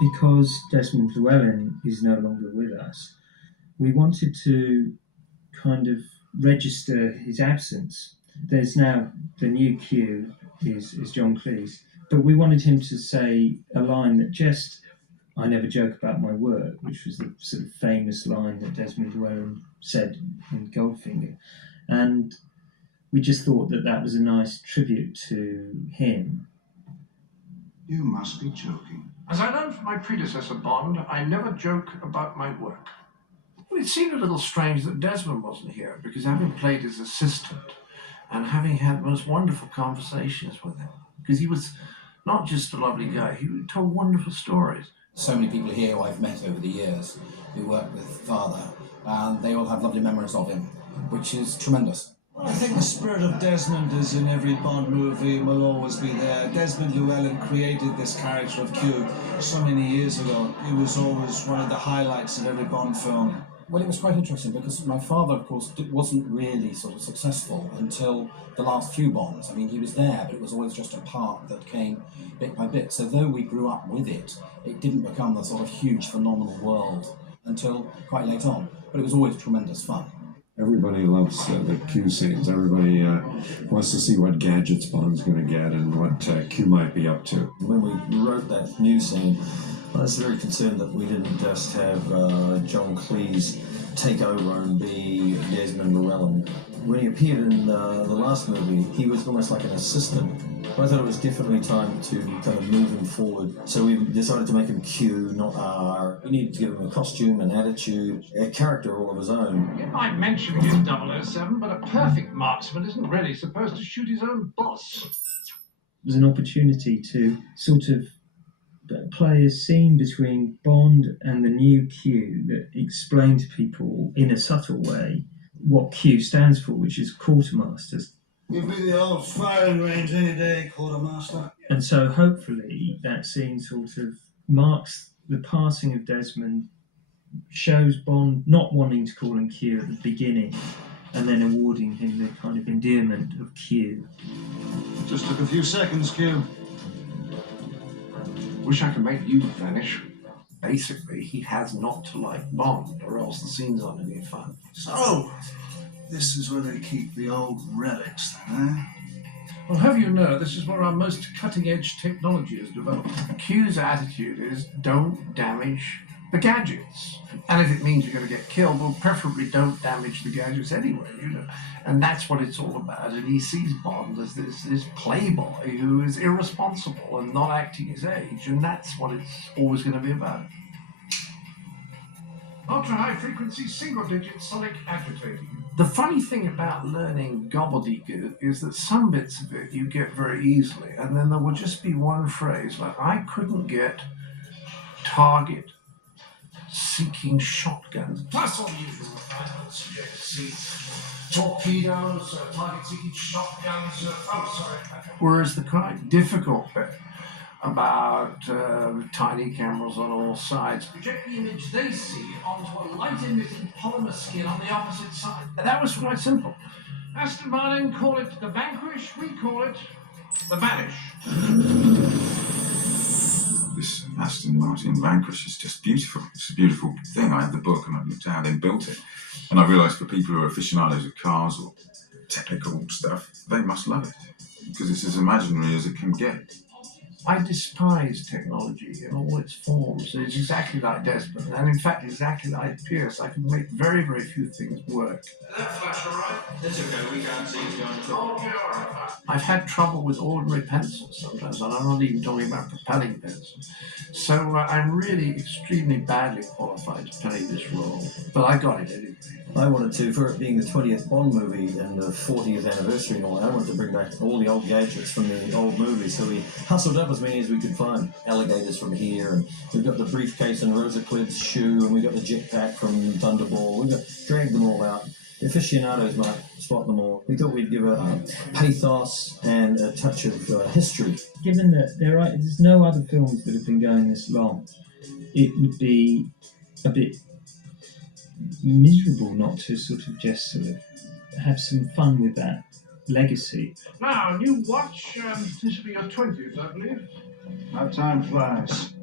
because Desmond Llewellyn is no longer with us, we wanted to kind of register his absence. There's now the new Q is John Cleese, but we wanted him to say a line that just, "I never joke about my work," which was the sort of famous line that Desmond Llewellyn said in Goldfinger. And we just thought that that was a nice tribute to him. You must be joking. As I learned from my predecessor Bond, I never joke about my work. Well, it seemed a little strange that Desmond wasn't here, because having played his assistant and having had most wonderful conversations with him, because he was not just a lovely guy, he told wonderful stories. So many people here who I've met over the years who work with Father, and they all have lovely memories of him, which is tremendous. I think the spirit of Desmond is in every Bond movie and will always be there. Desmond Llewellyn created this character of Q so many years ago. He was always one of the highlights of every Bond film. Well, it was quite interesting because my father, of course, wasn't really sort of successful until the last few Bonds. I mean, he was there, but it was always just a part that came bit by bit. So though we grew up with it, it didn't become the sort of huge, phenomenal world until quite late on. But it was always tremendous fun. Everybody loves the Q scenes. Everybody wants to see what gadgets Bond's going to get and what Q might be up to. When we wrote that new scene, I was very concerned that we didn't just have John Cleese take over and be Desmond Llewellyn. When he appeared in the last movie, he was almost like an assistant. I thought it was definitely time to kind of move him forward. So we decided to make him Q, not R. We needed to give him a costume, an attitude, a character all of his own. You might mention it in 007, but a perfect marksman isn't really supposed to shoot his own boss. It was an opportunity to sort of play a scene between Bond and the new Q that explained to people in a subtle way what Q stands for, which is Quartermaster. Give me the old firing range any day, Quartermaster. And so hopefully that scene sort of marks the passing of Desmond, shows Bond not wanting to call him Q at the beginning, and then awarding him the kind of endearment of Q. Just took a few seconds, Q. Wish I could make you vanish. Basically, he has not to like Bond, or else the scenes aren't any fun. So, this is where they keep the old relics, then, eh? Well, have you know, this is where our most cutting-edge technology is developed. Q's attitude is don't damage the gadgets. And if it means you're going to get killed, well, preferably don't damage the gadgets anyway, you know. And that's what it's all about. And he sees Bond as this playboy who is irresponsible and not acting his age. And that's what it's always going to be about. Ultra-high frequency single-digit sonic agitating. The funny thing about learning gobbledygook is that some bits of it you get very easily, and then there will just be one phrase, like I couldn't get target seeking shotguns. Plus all the usual refinements, subject to see torpedoes, target seeking shotguns, Whereas the quite difficult bit about tiny cameras on all sides project the image they see onto a light-emitting polymer skin on the opposite side. That was quite simple. Aston Martin call it the Vanquish, we call it the Vanish. This Aston Martin Vanquish is just beautiful. It's a beautiful thing. I had the book and I looked at how they built it. And I realised for people who are aficionados of cars or technical stuff, they must love it. Because it's as imaginary as it can get. I despise technology in all its forms. It's exactly like Desmond, and in fact, exactly like Pierce. I can make very, very few things work. Is that flash all right? It's okay, we can't see it going through. Oh, yeah, all right. I've had trouble with ordinary pencils sometimes, and I'm not even talking about propelling pencils. So I'm really extremely badly qualified to play this role, but I got it anyway. I wanted to, for it being the 20th Bond movie and the 40th anniversary and all that, I wanted to bring back all the old gadgets from the old movies, so we hustled up as many as we could find. Alligators from here, and we've got the briefcase and Rosa Clid's shoe, and we've got the jetpack from Thunderball. We've dragged them all out. The aficionados might spot them all. We thought we'd give a pathos and a touch of history. Given that there's no other films that have been going this long, it would be a bit miserable not to sort of have some fun with that legacy. Now, new watch, this will be your 20th, I believe. How time flies.